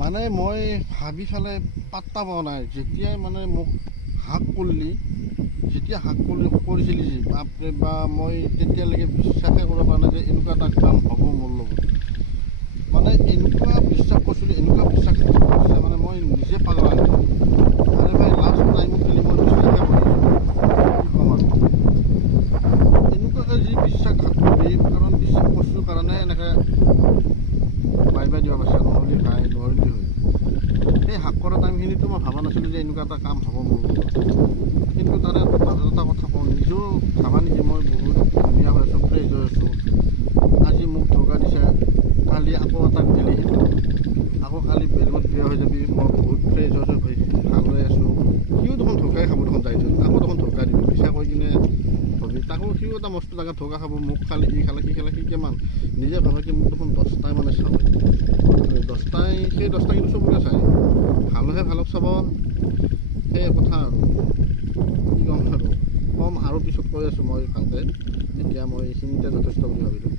মানে মই ভাবি ফেলে পাত্তা পোৱা নাই যেতিয়াই মানে মোক হাক কৰিলি যেতিয়া হাক কৰিছিলি বাপৰে বা মই তেতিয়ালৈকে বিশ্বাসে কৰিব পৰা নাই যে এনেকুৱা এটা কাম হ'ব মোৰ লগত মানে এনেকুৱা বিশ্বাস কৰিছিলোঁ এনেকুৱা বিশ্বাস কৰিছে মানে মই নিজে পাগল আহিছোঁ আৰে ভাই লাষ্ট টাইমত খালি মই বিশ্বাসে কৰিছোঁ কি ক'ম আৰু এনেকুৱাকৈ যি বিশ্বাসঘাত কৰিবি কাৰণ বিশ্বাস কৰিছোঁ কাৰণে এনেকৈ বাই বাই দিব পাৰিছে নহ'লে ভাই নোৱাৰিলি হয় সেই হাক কৰা টাইমখিনিতো মই ভবা নাছিলোঁ যে এনেকুৱা এটা কাম হ'ব মোৰ লগত কিন্তু তাৰে মাজত এটা কথা কওঁ নিজেও ভাবা নেকি মই বহুত ধুনীয়া হৈ আছোঁ ফ্ৰেছ হৈ আছোঁ আজি মোক ধোকা দিছে কালি আকৌ এটা বেলি আকৌ কালি বেলেগত বিয়া হৈ যাবি মই বহুত ফ্ৰেছ হৈ আছোঁ ভাল হৈ আছোঁ সিও দেখোন ধোকাই খাব দেখোন যাইছোঁ আকৌ দেখোন ধোকা দিব পিছা কৈ কিনে ভাবি তাকো সিও এটা মস্ত জেগাত ধোকা খাব মোক খালে ই খালে সি খালে সি কিমান নিজে ভাবে কি মোক দেখোন 10টাই মানে চাব 10টাই সেই 10টা কিন্তু চবকে চায় ভালহে ভালক চাব সেই কথা আৰু কি ক'ম আৰু কম আৰু পিছত কৈ আছোঁ মই ভালকৈ এতিয়া মই এইখিনিতে যথেষ্ট বুলি ভাবিলোঁ